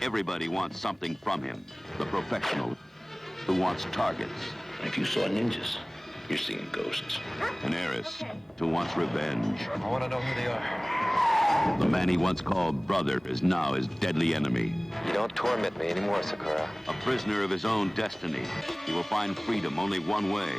Everybody wants something from him. The professional who wants targets. If you saw ninjas, you're seeing ghosts. An heiress who wants revenge. I want to know who they are. The man he once called brother is now his deadly enemy. You don't torment me anymore, Sakura. A prisoner of his own destiny. He will find freedom only one way.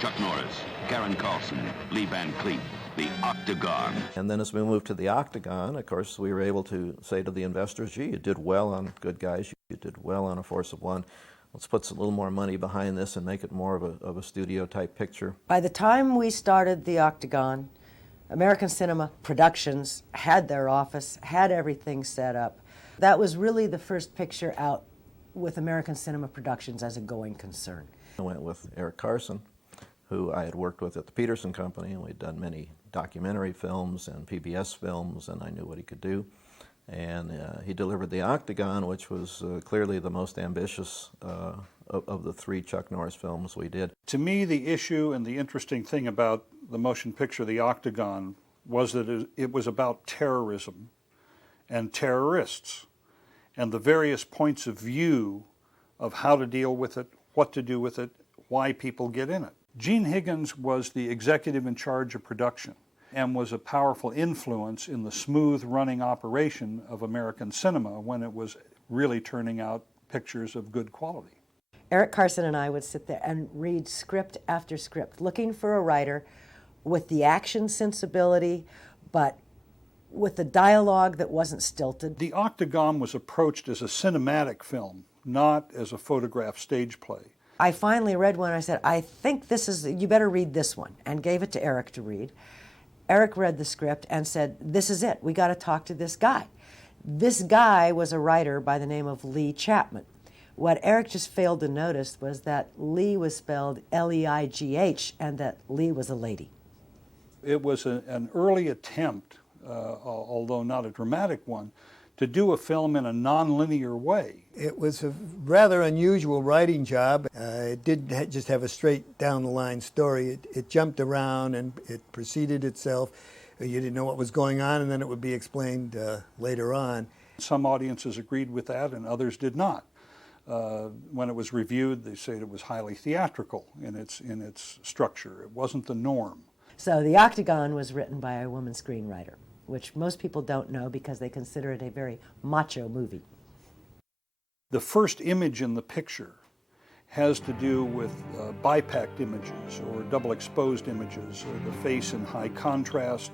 Chuck Norris, Karen Carlson, Lee Van Cleef, the Octagon. And then as we moved to the Octagon, of course, we were able to say to the investors, gee, you did well on Good Guys, you did well on A Force of One. Let's put a little more money behind this and make it more of a studio-type picture. By the time we started the Octagon, American Cinema Productions had their office, had everything set up. That was really the first picture out with American Cinema Productions as a going concern. I went with Eric Carson, who I had worked with at the Peterson Company, and we'd done many documentary films and PBS films, and I knew what he could do. And he delivered the Octagon, which was clearly the most ambitious of the three Chuck Norris films we did. To me, the issue and the interesting thing about the motion picture, The Octagon, was that it was about terrorism and terrorists and the various points of view of how to deal with it, what to do with it, why people get in it. Gene Higgins was the executive in charge of production and was a powerful influence in the smooth running operation of American cinema when it was really turning out pictures of good quality. Eric Carson and I would sit there and read script after script, looking for a writer with the action sensibility, but with the dialogue that wasn't stilted. The Octagon was approached as a cinematic film, not as a photograph stage play. I finally read one. I said, I think this is, you better read this one, and gave it to Eric to read. Eric read the script and said, this is it. We got to talk to this guy. This guy was a writer by the name of Lee Chapman. What Eric just failed to notice was that Lee was spelled L-E-I-G-H and that Lee was a lady. It was an early attempt, although not a dramatic one, to do a film in a non-linear way. It was a rather unusual writing job. It didn't just have a straight down-the-line story. It jumped around and it preceded itself. You didn't know what was going on, and then it would be explained later on. Some audiences agreed with that and others did not. When it was reviewed, they said it was highly theatrical in its structure. It wasn't the norm. So The Octagon was written by a woman screenwriter, which most people don't know because they consider it a very macho movie. The first image in the picture has to do with bipacked images or double exposed images, the face in high contrast,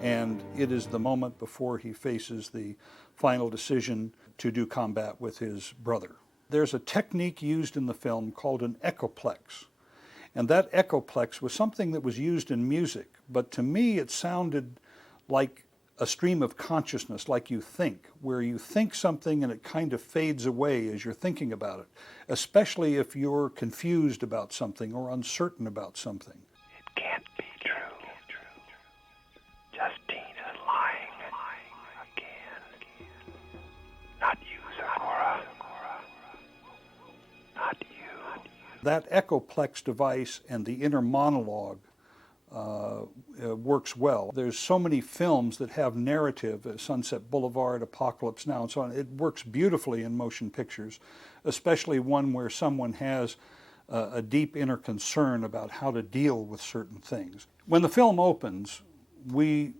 and it is the moment before he faces the final decision to do combat with his brother. There's a technique used in the film called an echoplex, and that echoplex was something that was used in music, but to me it sounded like a stream of consciousness, like you think, where you think something and it kind of fades away as you're thinking about it, especially if you're confused about something or uncertain about something. It can't be true. Justine is lying again. Not you, Sakura. Not you. That echoplex device and the inner monologue works well. There's so many films that have narrative, Sunset Boulevard, Apocalypse Now, and so on. It works beautifully in motion pictures, especially one where someone has a deep inner concern about how to deal with certain things. When the film opens, we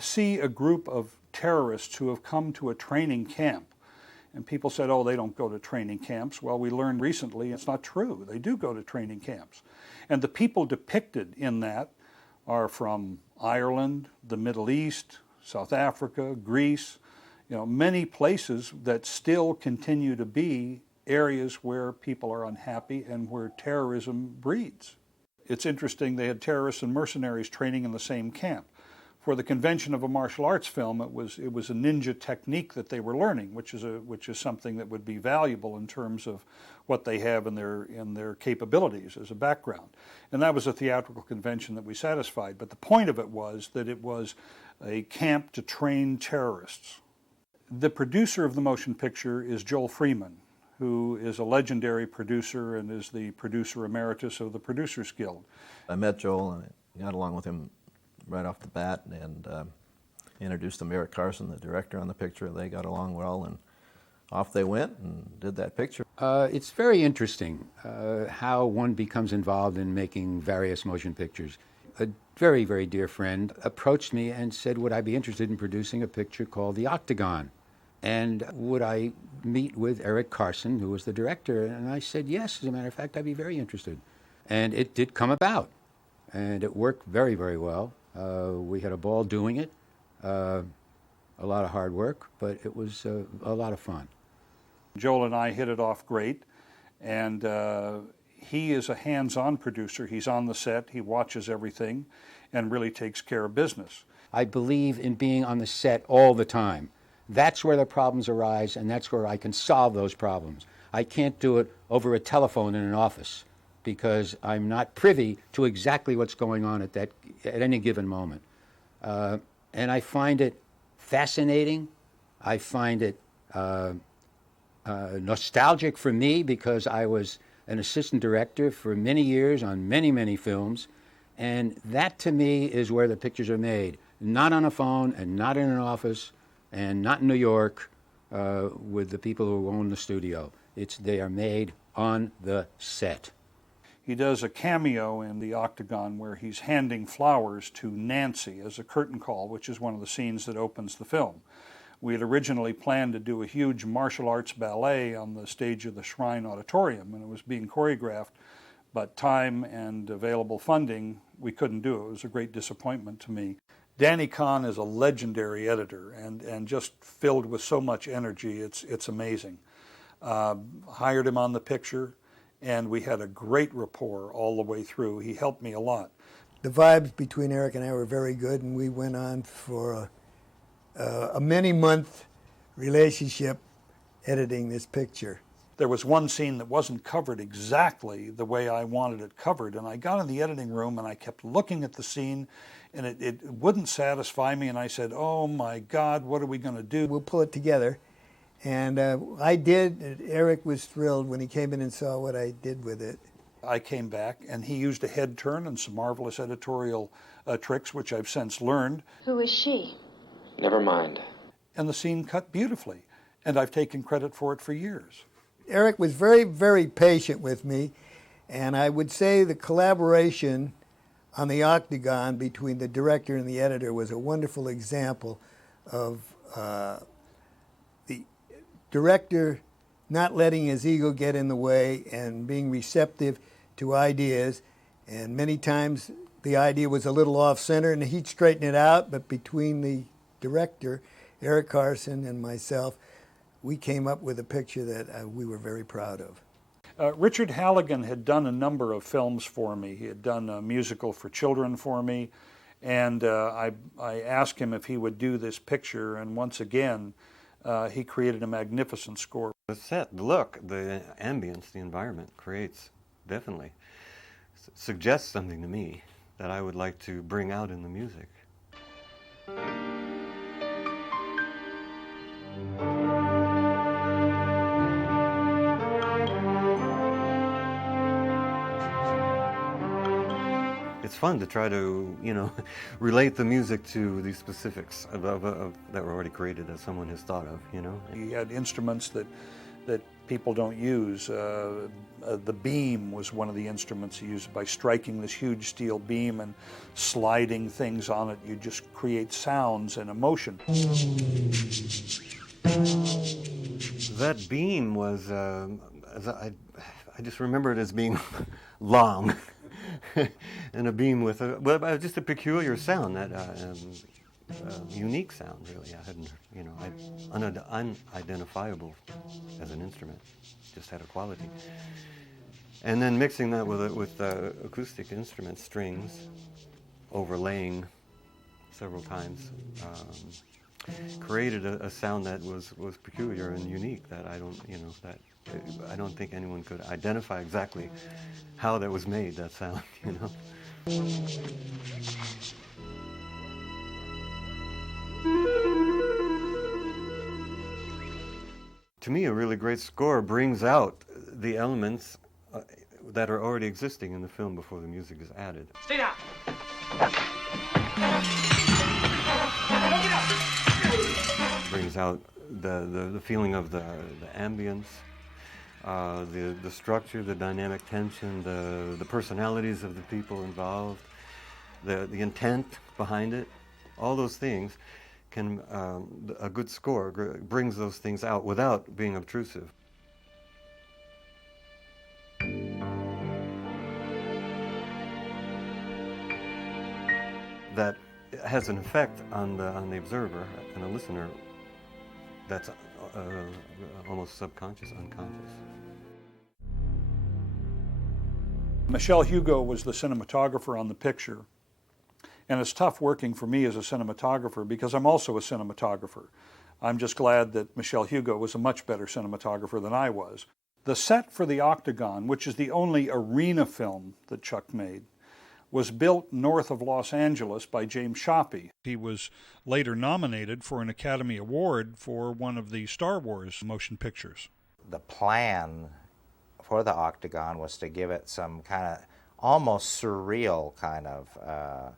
see a group of terrorists who have come to a training camp. And people said, oh, they don't go to training camps. Well, we learned recently it's not true. They do go to training camps. And the people depicted in that are from Ireland, the Middle East, South Africa, Greece, many places that still continue to be areas where people are unhappy and where terrorism breeds. It's interesting, they had terrorists and mercenaries training in the same camp. For the convention of a martial arts film, it was a ninja technique that they were learning, which is something that would be valuable in terms of what they have in their capabilities as a background. And that was a theatrical convention that we satisfied. But the point of it was that it was a camp to train terrorists. The producer of the motion picture is Joel Freeman, who is a legendary producer and is the producer emeritus of the Producers Guild. I met Joel and I got along with him right off the bat, and introduced them to Eric Carson, the director on the picture. They got along well, and off they went and did that picture. It's very interesting how one becomes involved in making various motion pictures. A very, very dear friend approached me and said, would I be interested in producing a picture called The Octagon? And would I meet with Eric Carson, who was the director? And I said, yes, as a matter of fact, I'd be very interested. And it did come about, and it worked very, very well. We had a ball doing it, a lot of hard work, but it was a lot of fun. Joel and I hit it off great, and he is a hands-on producer. He's on the set, he watches everything, and really takes care of business. I believe in being on the set all the time. That's where the problems arise, and that's where I can solve those problems. I can't do it over a telephone in an office because I'm not privy to exactly what's going on at any given moment. And I find it fascinating. I find it nostalgic for me because I was an assistant director for many years on many, many films. And that to me is where the pictures are made. Not on a phone and not in an office and not in New York with the people who own the studio. They are made on the set. He does a cameo in The Octagon where he's handing flowers to Nancy as a curtain call, which is one of the scenes that opens the film. We had originally planned to do a huge martial arts ballet on the stage of the Shrine Auditorium, and it was being choreographed, but time and available funding, we couldn't do it. It was a great disappointment to me. Danny Kahn is a legendary editor and just filled with so much energy, it's amazing. Hired him on the picture, and we had a great rapport all the way through. He helped me a lot. The vibes between Eric and I were very good, and we went on for a many-month relationship editing this picture. There was one scene that wasn't covered exactly the way I wanted it covered, and I got in the editing room and I kept looking at the scene, and it wouldn't satisfy me, and I said, oh my God, what are we going to do? We'll pull it together. And I did. Eric was thrilled when he came in and saw what I did with it. I came back, and he used a head turn and some marvelous editorial tricks, which I've since learned. Who is she? Never mind. And the scene cut beautifully, and I've taken credit for it for years. Eric was very, very patient with me, and I would say the collaboration on The Octagon between the director and the editor was a wonderful example of the director not letting his ego get in the way and being receptive to ideas. And many times the idea was a little off-center and he'd straighten it out, but between the director, Eric Carson, and myself, we came up with a picture that we were very proud of. Richard Halligan had done a number of films for me. He had done a musical for children for me, and I asked him if he would do this picture, and once again, he created a magnificent score. The set, the look, the ambience, the environment creates, definitely suggests something to me that I would like to bring out in the music. It's fun to try to, relate the music to these specifics that were already created that someone has thought of, He had instruments that people don't use. The beam was one of the instruments he used. By striking this huge steel beam and sliding things on it, you just create sounds and emotion. That beam was, I just remember it as being long. And a beam with just a peculiar sound, that unique sound, really. I hadn't, unidentifiable as an instrument, just had a quality. And then mixing that with acoustic instrument strings, overlaying several times, created a sound that was peculiar and unique that I don't think anyone could identify exactly how that was made, that sound, To me, a really great score brings out the elements that are already existing in the film before the music is added. Stay down! Brings out the feeling of the ambience, the structure, the dynamic tension, the personalities of the people involved, the intent behind it. All those things can, a good score brings those things out without being obtrusive. That has an effect on the observer and the listener that's almost subconscious, unconscious. Michelle Hugo was the cinematographer on the picture. And it's tough working for me as a cinematographer because I'm also a cinematographer. I'm just glad that Michelle Hugo was a much better cinematographer than I was. The set for the Octagon, which is the only arena film that Chuck made, was built north of Los Angeles by James Shoppy. He was later nominated for an Academy Award for one of the Star Wars motion pictures. The plan for the Octagon was to give it some kind of almost surreal kind of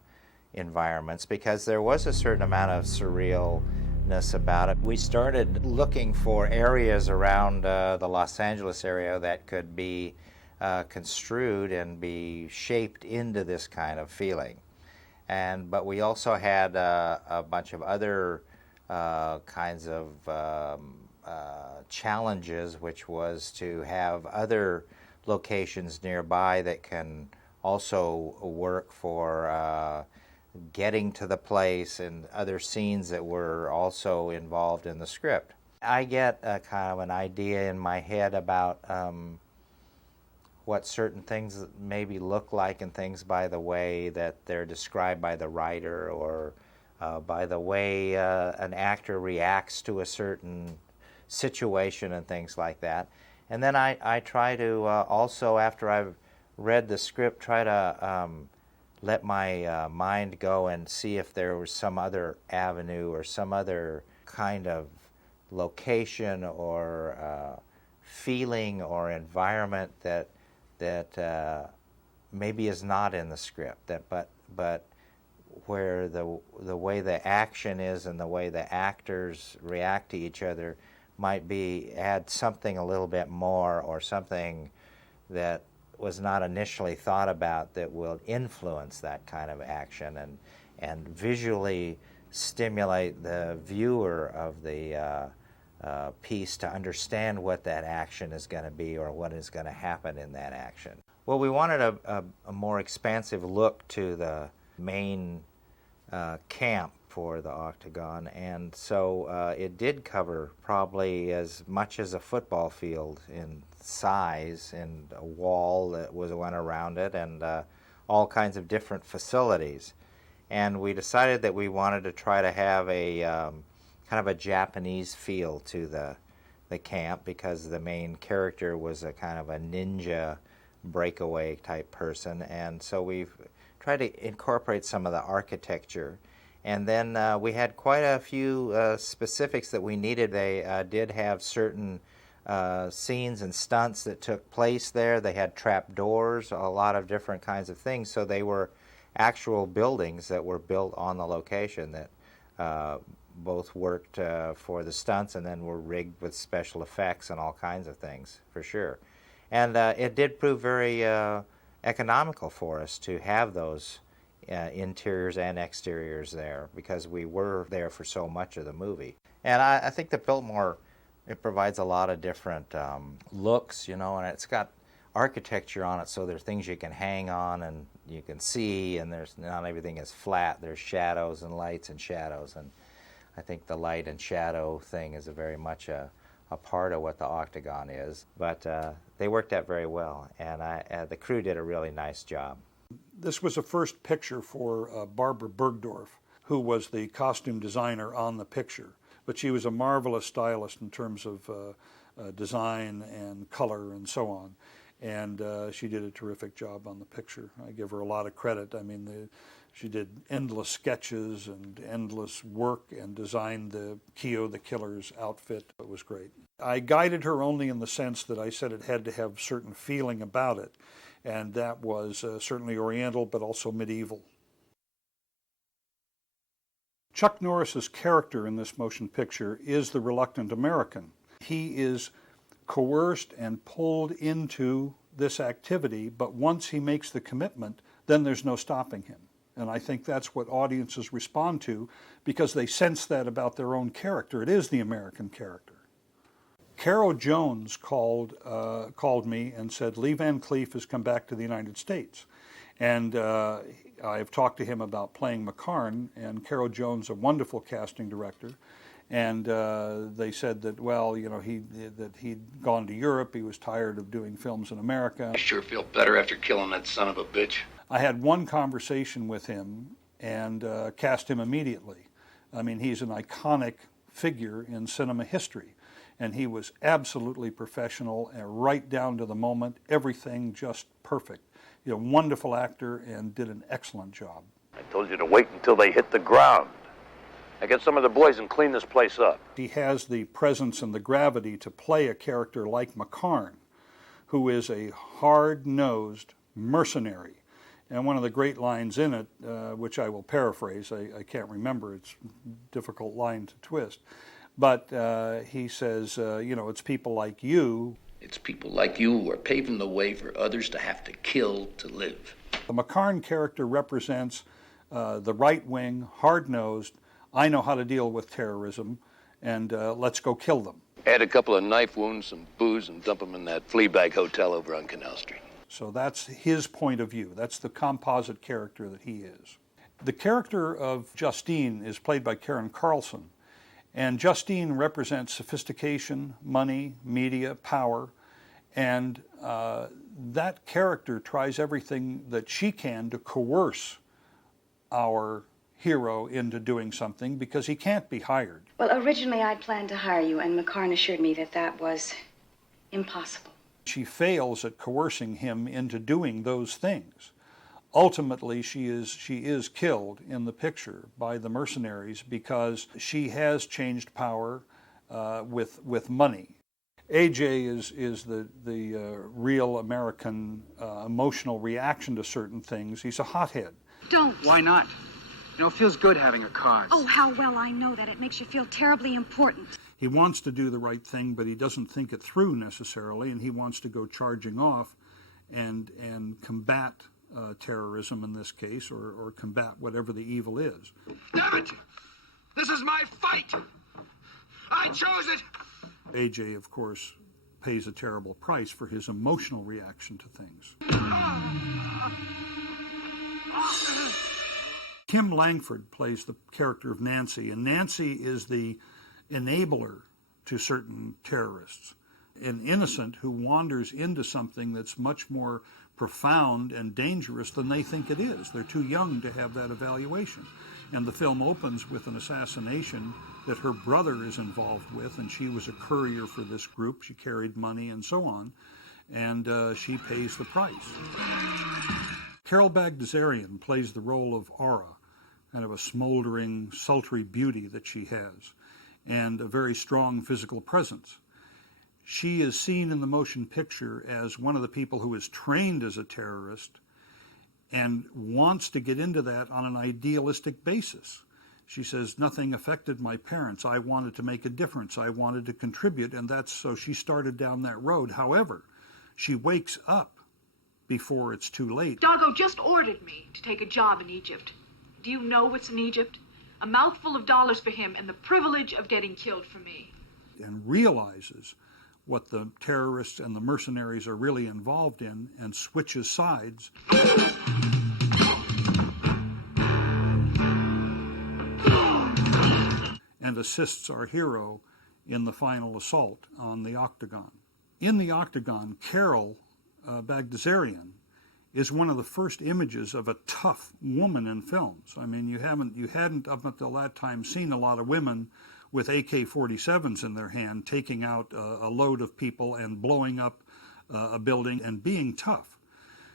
environments, because there was a certain amount of surrealness about it. We started looking for areas around the Los Angeles area that could be construed and be shaped into this kind of feeling. But we also had a bunch of other kinds of challenges, which was to have other locations nearby that can also work for getting to the place, and other scenes that were also involved in the script. I get kind of an idea in my head about what certain things maybe look like and things by the way that they're described by the writer, or by the way an actor reacts to a certain situation and things like that. And then I try to also, after I've read the script, try to let my mind go and see if there was some other avenue or some other kind of location or feeling or environment that maybe is not in the script, but where the way the action is and the way the actors react to each other might add something a little bit more, or something that was not initially thought about that will influence that kind of action and visually stimulate the viewer of the piece to understand what that action is going to be or what is going to happen in that action. Well, we wanted a more expansive look to the main camp for the Octagon, and so it did cover probably as much as a football field in size, and a wall that went around it, and all kinds of different facilities. And we decided that we wanted to try to have a kind of a Japanese feel to the camp, because the main character was a kind of a ninja breakaway type person, and so we've tried to incorporate some of the architecture. And then we had quite a few specifics that we needed. They did have certain scenes and stunts that took place there. They had trap doors, a lot of different kinds of things. So they were actual buildings that were built on the location that both worked for the stunts and then were rigged with special effects and all kinds of things, for sure. And it did prove very economical for us to have those interiors and exteriors there, because we were there for so much of the movie. And I think that Biltmore, it provides a lot of different looks, you know, and it's got architecture on it, so there's things you can hang on and you can see, and there's not everything is flat. There's shadows and lights and shadows, and I think the light and shadow thing is very much a part of what the Octagon is. But they worked out very well, and the crew did a really nice job. This was a first picture for Barbara Bergdorf, who was the costume designer on the picture. But she was a marvelous stylist in terms of design and color and so on. And she did a terrific job on the picture. I give her a lot of credit. I mean, she did endless sketches and endless work and designed the Keo the Killer's outfit. It was great. I guided her only in the sense that I said it had to have certain feeling about it. And that was certainly Oriental, but also medieval. Chuck Norris's character in this motion picture is the reluctant American. He is coerced and pulled into this activity, but once he makes the commitment, then there's no stopping him. And I think that's what audiences respond to, because they sense that about their own character. It is the American character. Caro Jones called me and said, Lee Van Cleef has come back to the United States. And I've talked to him about playing McCarn, and Caro Jones, a wonderful casting director, and they said that, well, you know, that he'd gone to Europe, he was tired of doing films in America. I sure feel better after killing that son of a bitch. I had one conversation with him and cast him immediately. I mean, he's an iconic figure in cinema history, and he was absolutely professional and right down to the moment, everything just perfect. You know, wonderful actor and did an excellent job. I told you to wait until they hit the ground. I get some of the boys and clean this place up. He has the presence and the gravity to play a character like McCarn, who is a hard-nosed mercenary. And one of the great lines in it, which I will paraphrase, I can't remember, it's a difficult line to twist, but he says, you know, it's people like you. It's people like you who are paving the way for others to have to kill to live. The McCarn character represents the right-wing, hard-nosed, I know how to deal with terrorism, and let's go kill them. Add a couple of knife wounds, some booze, and dump them in that flea bag hotel over on Canal Street. So that's his point of view. That's the composite character that he is. The character of Justine is played by Karen Carlson, and Justine represents sophistication, money, media, power, and that character tries everything that she can to coerce our hero into doing something because he can't be hired. Well, originally I'd planned to hire you, and McCarn assured me that that was impossible. She fails at coercing him into doing those things. Ultimately, she is killed in the picture by the mercenaries because she has changed power with money. AJ is the real American emotional reaction to certain things. He's a hothead. Don't. Why not? You know, it feels good having a cause. Oh, how well I know that. It makes you feel terribly important. He wants to do the right thing, but he doesn't think it through necessarily, and he wants to go charging off and combat terrorism in this case, or combat whatever the evil is. Damn it! This is my fight! I chose it! AJ, of course, pays a terrible price for his emotional reaction to things. Kim Langford plays the character of Nancy, and Nancy is the enabler to certain terrorists, an innocent who wanders into something that's much more profound and dangerous than they think it is. They're too young to have that evaluation. And the film opens with an assassination that her brother is involved with, and she was a courier for this group. She carried money and so on, and she pays the price. Carol Bagdasarian plays the role of Aura, kind of a smoldering, sultry beauty that she has, and a very strong physical presence. She is seen in the motion picture as one of the people who is trained as a terrorist and wants to get into that on an idealistic basis. She says, nothing affected my parents. I wanted to make a difference. I wanted to contribute, and so she started down that road. However, she wakes up before it's too late. Dago just ordered me to take a job in Egypt. Do you know what's in Egypt? A mouthful of dollars for him and the privilege of getting killed for me. And realizes what the terrorists and the mercenaries are really involved in and switches sides. And assists our hero in the final assault on the octagon. In the octagon, Carol Bagdasarian is one of the first images of a tough woman in films. I mean, you hadn't up until that time seen a lot of women with AK-47s in their hand taking out a load of people and blowing up a building and being tough.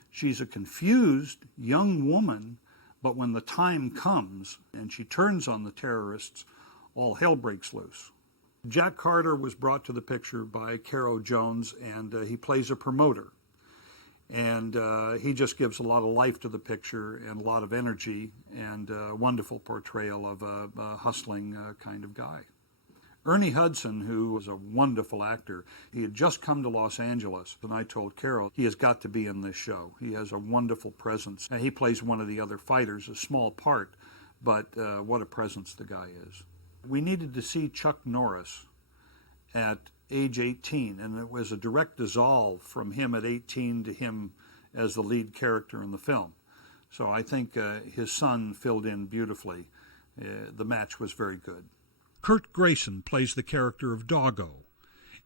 She's a confused young woman, but when the time comes and she turns on the terrorists, all hell breaks loose. Jack Carter was brought to the picture by Caro Jones, and he plays a promoter. And he just gives a lot of life to the picture and a lot of energy and a wonderful portrayal of a hustling kind of guy. Ernie Hudson, who was a wonderful actor, he had just come to Los Angeles, and I told Carol, he has got to be in this show. He has a wonderful presence. And he plays one of the other fighters, a small part, but what a presence the guy is. We needed to see Chuck Norris at age 18, and it was a direct dissolve from him at 18 to him as the lead character in the film. So I think his son filled in beautifully. The match was very good. Kurt Grayson plays the character of Doggo,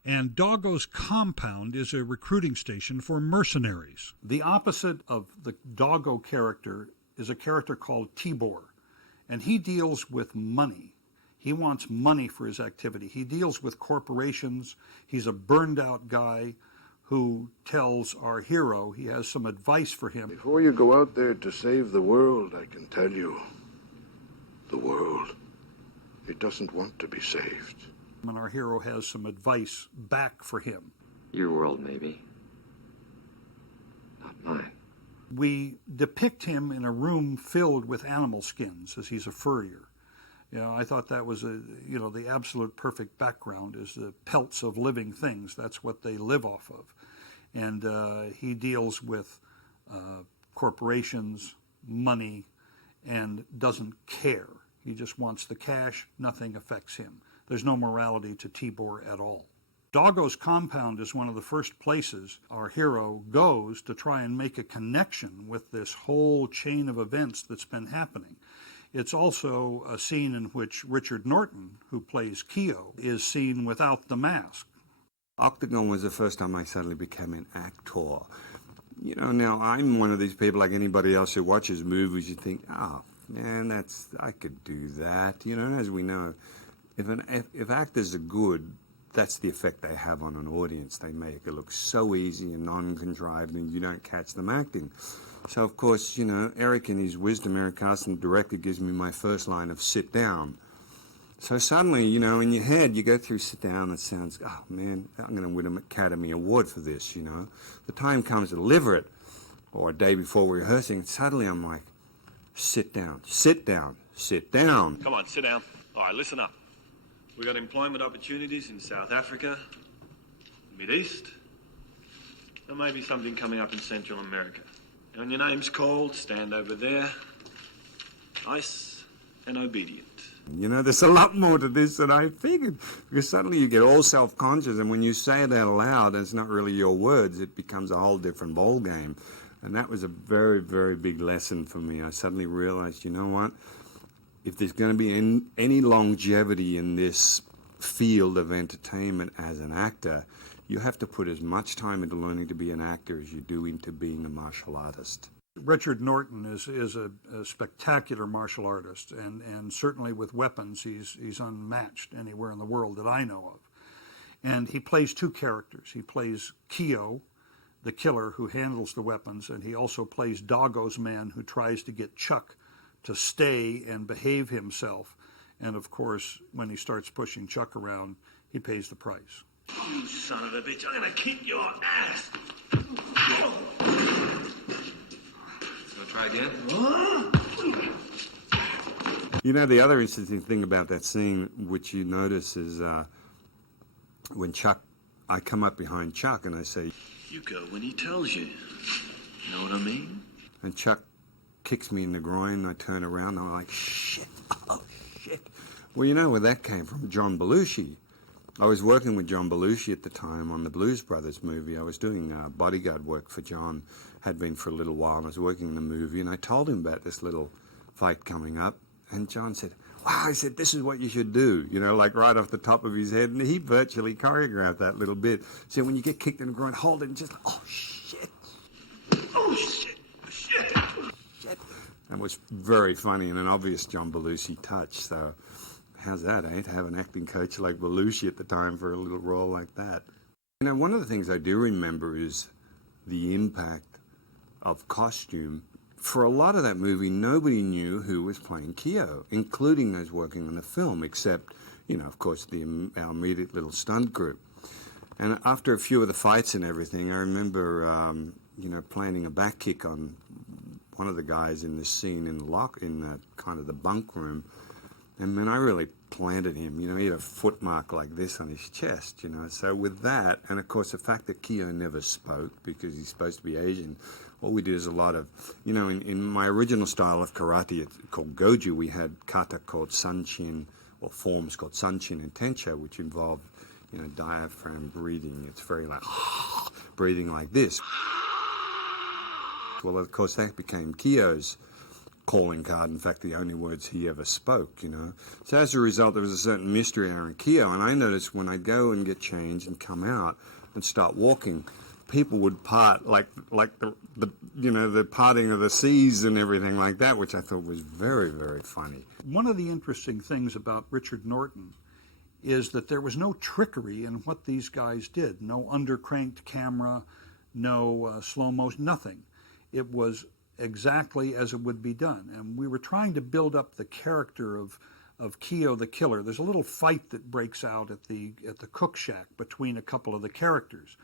and Doggo's compound is a recruiting station for mercenaries. The opposite of the Doggo character is a character called Tibor, and he deals with money. He wants money for his activity. He deals with corporations. He's a burned-out guy who tells our hero he has some advice for him. Before you go out there to save the world, I can tell you, the world, it doesn't want to be saved. And our hero has some advice back for him. Your world, maybe. Not mine. We depict him in a room filled with animal skins as he's a furrier. You know, I thought that was the absolute perfect background is the pelts of living things. That's what they live off of. And he deals with corporations, money, and doesn't care. He just wants the cash. Nothing affects him. There's no morality to Tibor at all. Doggo's compound is one of the first places our hero goes to try and make a connection with this whole chain of events that's been happening. It's also a scene in which Richard Norton, who plays Keo, is seen without the mask. Octagon was the first time I suddenly became an actor. You know, now I'm one of these people like anybody else who watches movies, you think, oh, man, I could do that. You know, and as we know, if actors are good, that's the effect they have on an audience. They make it look so easy and non-contrived, and you don't catch them acting. So, of course, you know, Eric in his wisdom, Eric Carson, the director, gives me my first line of sit down. So suddenly, you know, in your head, you go through sit down, it sounds, oh, man, I'm going to win an Academy Award for this, you know. The time comes to deliver it, or a day before rehearsing, and suddenly I'm like, sit down, sit down, sit down. Come on, sit down. All right, listen up. We've got employment opportunities in South Africa, the Mideast, and maybe something coming up in Central America. And when your name's called, stand over there, nice and obedient. You know, there's a lot more to this than I figured, because suddenly you get all self-conscious, and when you say it out loud, and it's not really your words, it becomes a whole different ball game. And that was a very, very big lesson for me. I suddenly realized, you know what? If there's going to be any longevity in this field of entertainment as an actor, you have to put as much time into learning to be an actor as you do into being a martial artist. Richard Norton is a spectacular martial artist, and certainly with weapons, he's unmatched anywhere in the world that I know of. And he plays two characters. He plays Keo, the killer who handles the weapons, and he also plays Doggo's man who tries to get Chuck to stay and behave himself. And of course, when he starts pushing Chuck around, he pays the price. You son of a bitch, I'm gonna kick your ass! Let's try again. You know, the other interesting thing about that scene, which you notice, is when I come up behind Chuck and I say, You go when he tells you. You know what I mean? And Chuck kicks me in the groin, and I turn around, and I'm like, shit, oh, shit. Well, you know where that came from? John Belushi. I was working with John Belushi at the time on the Blues Brothers movie. I was doing bodyguard work for John, had been for a little while, and I was working in the movie, and I told him about this little fight coming up, and John said, wow, I said, this is what you should do, you know, like right off the top of his head, and he virtually choreographed that little bit. So when you get kicked in the groin, hold it, and just, oh, shit. Oh, shit, shit. It was very funny and an obvious John Belushi touch. So how's that, eh? To have an acting coach like Belushi at the time for a little role like that. You know, one of the things I do remember is the impact of costume. For a lot of that movie, nobody knew who was playing Keo, including those working on the film, except, you know, of course, our immediate little stunt group. And after a few of the fights and everything, I remember planting a back kick on one of the guys in this scene in the kind of the bunk room. And then I really planted him. He had a foot mark like this on his chest, So with that, and of course the fact that Kyo never spoke because he's supposed to be Asian, all we did is a lot of, in my original style of karate, it's called Goju, we had kata called Sanchin, or forms called Sanchin and Tensho, which involve, diaphragm breathing. It's very like breathing like this. Well, of course, that became Kyo's calling card. In fact, the only words he ever spoke, So as a result, there was a certain mystery around Kyo, and I noticed when I'd go and get changed and come out and start walking, people would part like the parting of the seas and everything like that, which I thought was very, very funny. One of the interesting things about Richard Norton is that there was no trickery in what these guys did. No undercranked camera, no slow motion, nothing. It was exactly as it would be done. And we were trying to build up the character of Kyo the killer. There's a little fight that breaks out at the cook shack between a couple of the characters.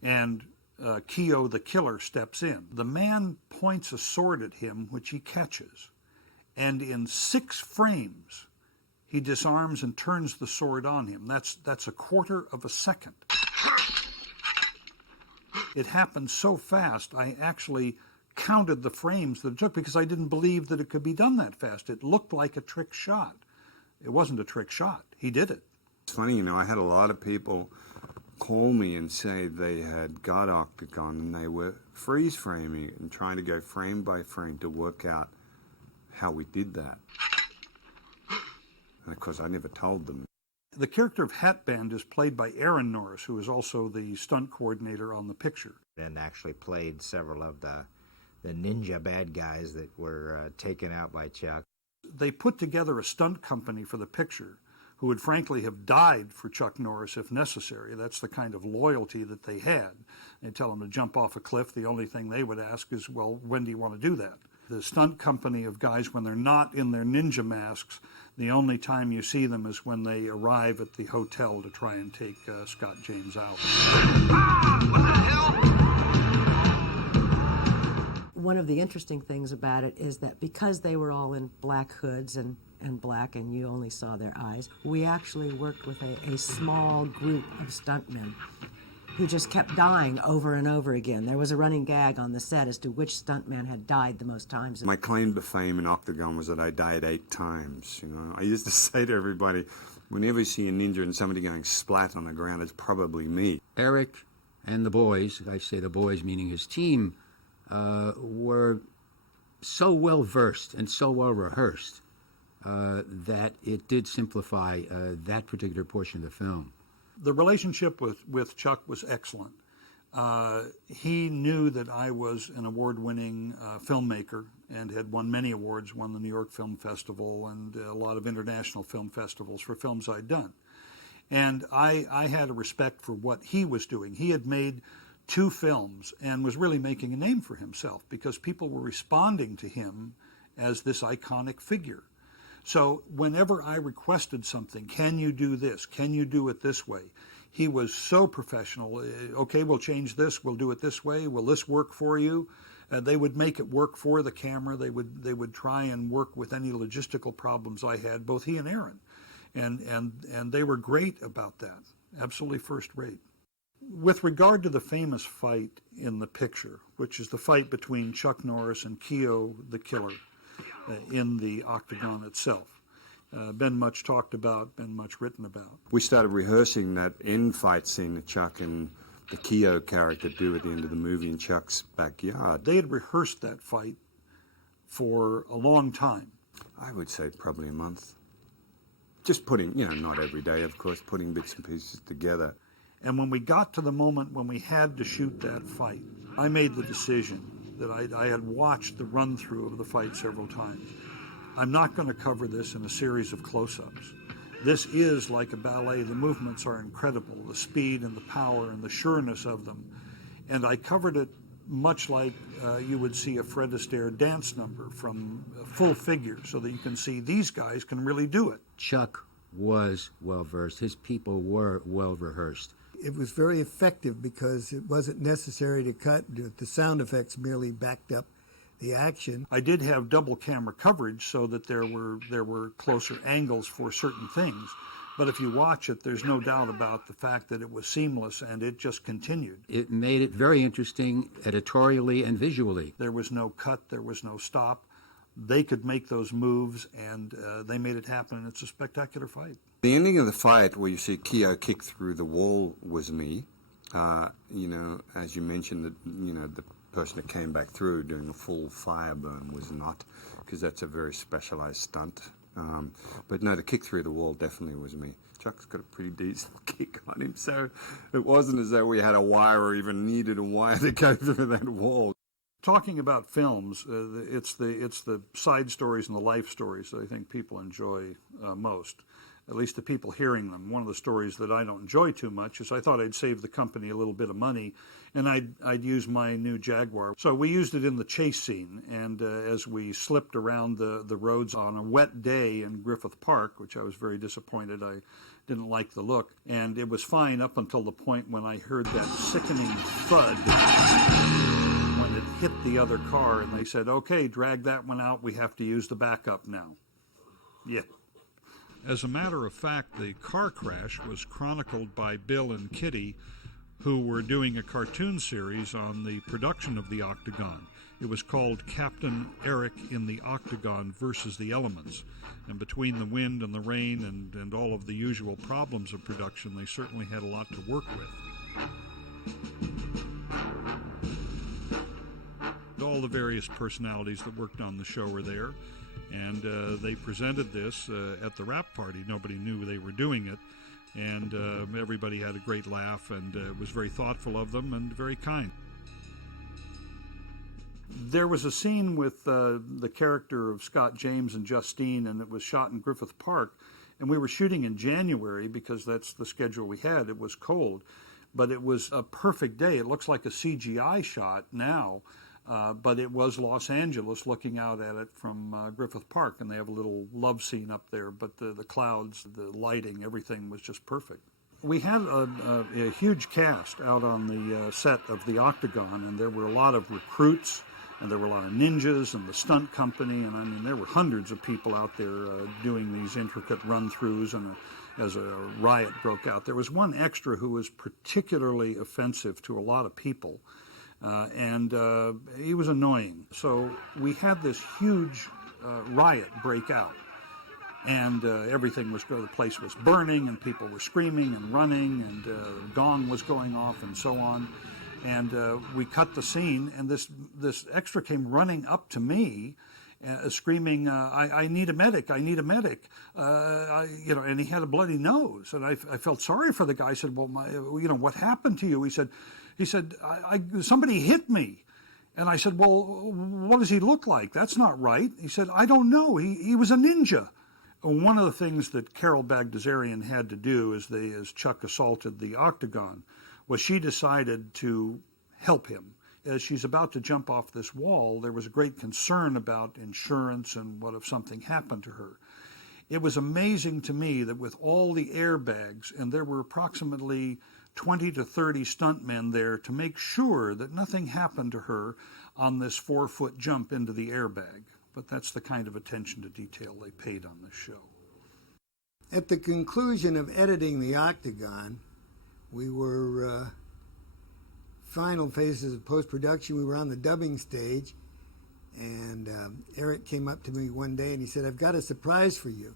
And Kyo the killer steps in. The man points a sword at him, which he catches. And in 6 frames, he disarms and turns the sword on him. That's a quarter of a second. It happened so fast, I actually counted the frames that it took because I didn't believe that it could be done that fast. It looked like a trick shot. It wasn't a trick shot. He did it. It's funny, I had a lot of people call me and say they had got Octagon and they were freeze framing it and trying to go frame by frame to work out how we did that. And of course, I never told them. The character of Hatband is played by Aaron Norris, who is also the stunt coordinator on the picture. And actually played several of the ninja bad guys that were taken out by Chuck. They put together a stunt company for the picture who would frankly have died for Chuck Norris if necessary. That's the kind of loyalty that they had. They tell him to jump off a cliff. The only thing they would ask is, well, when do you want to do that? The stunt company of guys, when they're not in their ninja masks, the only time you see them is when they arrive at the hotel to try and take Scott James out. One of the interesting things about it is that because they were all in black hoods and black and you only saw their eyes, we actually worked with a small group of stuntmen who just kept dying over and over again. There was a running gag on the set as to which stuntman had died the most times. My claim to fame in Octagon was that I died 8 times. I used to say to everybody, whenever you see a ninja and somebody going splat on the ground, it's probably me. Eric and the boys, I say the boys meaning his team, were so well versed and so well rehearsed that it did simplify that particular portion of the film. The relationship with Chuck was excellent. He knew that I was an award-winning filmmaker and had won many awards, won the New York Film Festival and a lot of international film festivals for films I'd done. And I had a respect for what he was doing. He had made 2 films and was really making a name for himself because people were responding to him as this iconic figure. So whenever I requested something, can you do this? Can you do it this way? He was so professional. Okay, we'll change this. We'll do it this way. Will this work for you? They would make it work for the camera. They would try and work with any logistical problems I had, both he and Aaron. And they were great about that. Absolutely first rate. With regard to the famous fight in the picture, which is the fight between Chuck Norris and Kyo the Killer, in the Octagon itself. Been much talked about, been much written about. We started rehearsing that end fight scene that Chuck and the Kyo character do at the end of the movie in Chuck's backyard. They had rehearsed that fight for a long time. I would say probably a month. Just putting, not every day, of course, putting bits and pieces together. And when we got to the moment when we had to shoot that fight, I made the decision that I had watched the run-through of the fight several times. I'm not going to cover this in a series of close-ups. This is like a ballet. The movements are incredible, the speed and the power and the sureness of them. And I covered it much like you would see a Fred Astaire dance number from full figure so that you can see these guys can really do it. Chuck was well-versed. His people were well-rehearsed. It was very effective because it wasn't necessary to cut. The sound effects merely backed up the action. I did have double camera coverage so that there were closer angles for certain things. But if you watch it, there's no doubt about the fact that it was seamless and it just continued. It made it very interesting editorially and visually. There was no cut, there was no stop. They could make those moves, and they made it happen, and it's a spectacular fight. The ending of the fight where you see Keogh kick through the wall was me. As you mentioned, the person that came back through doing a full fire burn was not, because that's a very specialized stunt. But no, the kick through the wall definitely was me. Chuck's got a pretty decent kick on him, so it wasn't as though we had a wire or even needed a wire to go through that wall. Talking about films, it's the side stories and the life stories that I think people enjoy most, at least the people hearing them. One of the stories that I don't enjoy too much is I thought I'd save the company a little bit of money, and I'd use my new Jaguar. So we used it in the chase scene, and as we slipped around the roads on a wet day in Griffith Park, which I was very disappointed, I didn't like the look, and it was fine up until the point when I heard that sickening thud when it hit the other car, and they said, okay, drag that one out, we have to use the backup now. Yeah. As a matter of fact, the car crash was chronicled by Bill and Kitty, who were doing a cartoon series on the production of the Octagon. It was called Captain Eric in the Octagon versus the Elements. And between the wind and the rain and all of the usual problems of production, they certainly had a lot to work with. All the various personalities that worked on the show were there, and they presented this at the wrap party. Nobody knew they were doing it, and everybody had a great laugh, and it was very thoughtful of them and very kind. There was a scene with the character of Scott James and Justine, and it was shot in Griffith Park, and we were shooting in January because that's the schedule we had. It was cold, but it was a perfect day. It looks like a CGI shot now, but it was Los Angeles looking out at it from Griffith Park, and they have a little love scene up there, but the clouds, the lighting, everything was just perfect. We had a huge cast out on the set of the Octagon, and there were a lot of recruits, and there were a lot of ninjas and the stunt company, and I mean, there were hundreds of people out there doing these intricate run-throughs, and as a riot broke out. There was one extra who was particularly offensive to a lot of people, and he was annoying. So we had this huge riot break out, and everything was, the place was burning, and people were screaming and running, and the gong was going off, and so on. And we cut the scene, and this extra came running up to me, screaming, "I need a medic! I need a medic!" And he had a bloody nose, and I felt sorry for the guy. I said, "Well, what happened to you?" He said, "Somebody hit me." And I said, "Well, what does he look like? That's not right." He said, "I don't know. He was a ninja." One of the things that Carol Bagdasarian had to do as Chuck assaulted the Octagon was she decided to help him. As she's about to jump off this wall, there was a great concern about insurance and what if something happened to her. It was amazing to me that with all the airbags, and there were approximately 20 to 30 stuntmen there to make sure that nothing happened to her on this 4-foot jump into the airbag. But that's the kind of attention to detail they paid on this show. At the conclusion of editing the Octagon, we were final phases of post-production. We were on the dubbing stage, and Eric came up to me one day and he said, "I've got a surprise for you."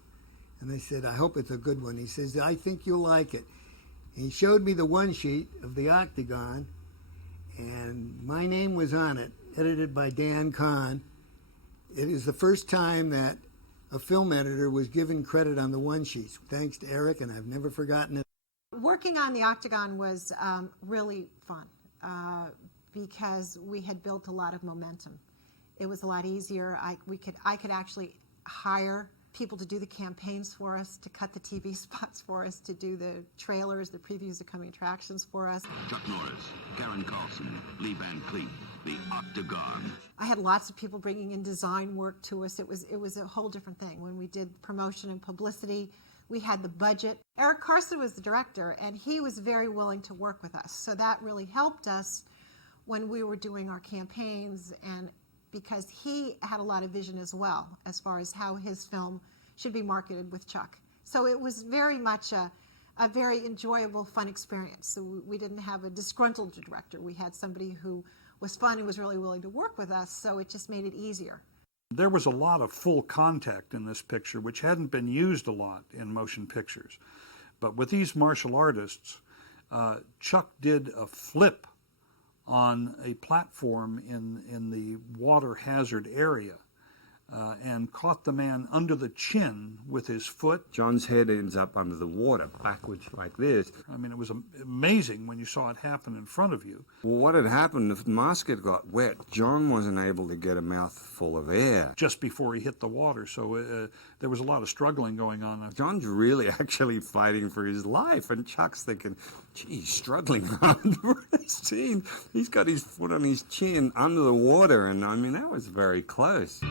And I said, "I hope it's a good one." He says, "I think you'll like it." He showed me the one sheet of the Octagon, and my name was on it, edited by Dan Kahn. It is the first time that a film editor was given credit on the one sheets. Thanks to Eric, and I've never forgotten it. Working on the Octagon was really fun because we had built a lot of momentum. It was a lot easier. I could actually hire people to do the campaigns for us, to cut the TV spots for us, to do the trailers, the previews of coming attractions for us. Chuck Norris, Karen Carlson, Lee Van Cleef, the Octagon. I had lots of people bringing in design work to us. It was a whole different thing. When we did promotion and publicity, We had the budget. Eric Carson was the director, and he was very willing to work with us. So that really helped us when we were doing our campaigns, and because he had a lot of vision as well as far as how his film should be marketed with Chuck. So it was very much a very enjoyable, fun experience. So we didn't have a disgruntled director. We had somebody who was fun and was really willing to work with us, so it just made it easier. There was a lot of full contact in this picture, which hadn't been used a lot in motion pictures. But with these martial artists, Chuck did a flip on a platform in the water hazard area and caught the man under the chin with his foot. John's head ends up under the water, backwards like this. I mean, it was amazing when you saw it happen in front of you. Well, what had happened, the mask had got wet. John wasn't able to get a mouthful of air. Just before he hit the water, so there was a lot of struggling going on. John's really actually fighting for his life, and Chuck's thinking, gee, he's struggling hard for this scene. He's got his foot on his chin under the water, and I mean, that was very close.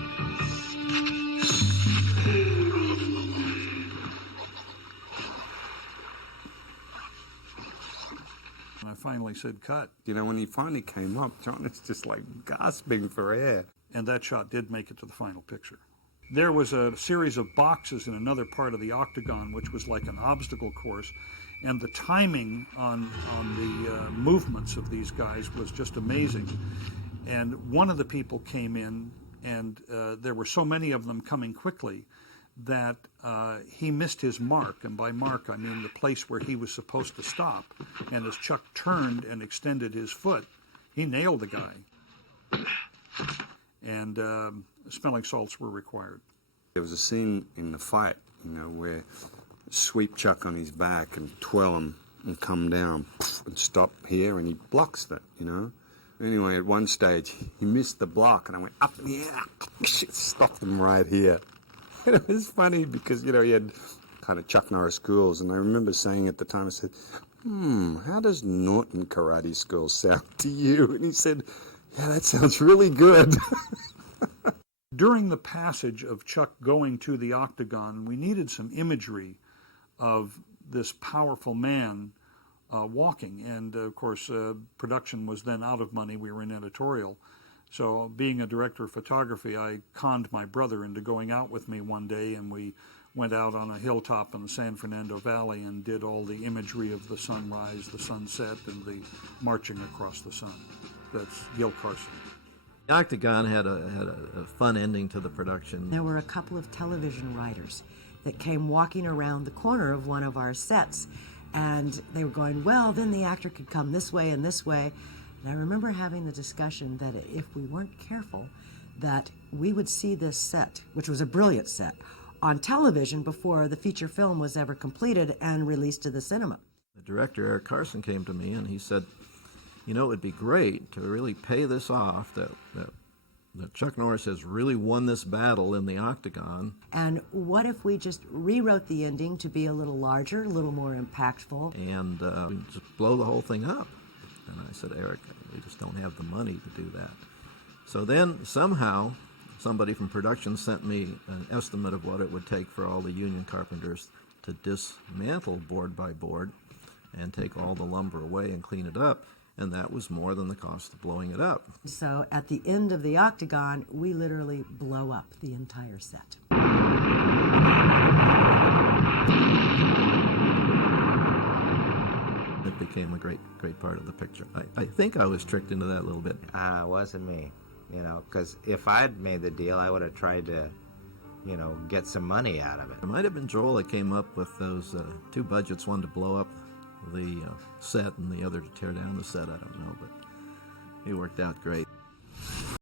And I finally said, cut. You know, when he finally came up, John is just like gasping for air. And that shot did make it to the final picture. There was a series of boxes in another part of the octagon, which was like an obstacle course, and the timing on the movements of these guys was just amazing. And one of the people came in, and there were so many of them coming quickly that he missed his mark, and by mark I mean the place where he was supposed to stop. And as Chuck turned and extended his foot, he nailed the guy. And smelling salts were required. There was a scene in the fight, you know, where sweep Chuck on his back and twirl him and come down and stop here, and he blocks that, you know. Anyway, at one stage, he missed the block, and I went up in the air, stopped him right here. And it was funny because, you know, he had kind of Chuck Norris schools, and I remember saying at the time, I said, how does Norton Karate School sound to you? And he said, yeah, that sounds really good. During the passage of Chuck going to the octagon, we needed some imagery of this powerful man walking. And, of course, production was then out of money. We were in editorial. So being a director of photography, I conned my brother into going out with me one day, and we went out on a hilltop in the San Fernando Valley and did all the imagery of the sunrise, the sunset, and the marching across the sun. That's Gil Carson. The Octagon had a fun ending to the production. There were a couple of television writers that came walking around the corner of one of our sets, and they were going, well, then the actor could come this way and this way. And I remember having the discussion that if we weren't careful, that we would see this set, which was a brilliant set, on television before the feature film was ever completed and released to the cinema. The director, Eric Carson, came to me and he said, you know, it would be great to really pay this off, that Chuck Norris has really won this battle in the octagon. And what if we just rewrote the ending to be a little larger, a little more impactful? And just blow the whole thing up. And I said, Eric, we just don't have the money to do that. So then somehow somebody from production sent me an estimate of what it would take for all the union carpenters to dismantle board by board and take all the lumber away and clean it up. And that was more than the cost of blowing it up. So at the end of the octagon, we literally blow up the entire set. It became a great part of the picture. I think I was tricked into that a little bit. It wasn't me, you know, because if I'd made the deal, I would have tried to, you know, get some money out of it. It might have been Joel that came up with those two budgets, one to blow up the set and the other to tear down the set. I don't know, but he worked out great.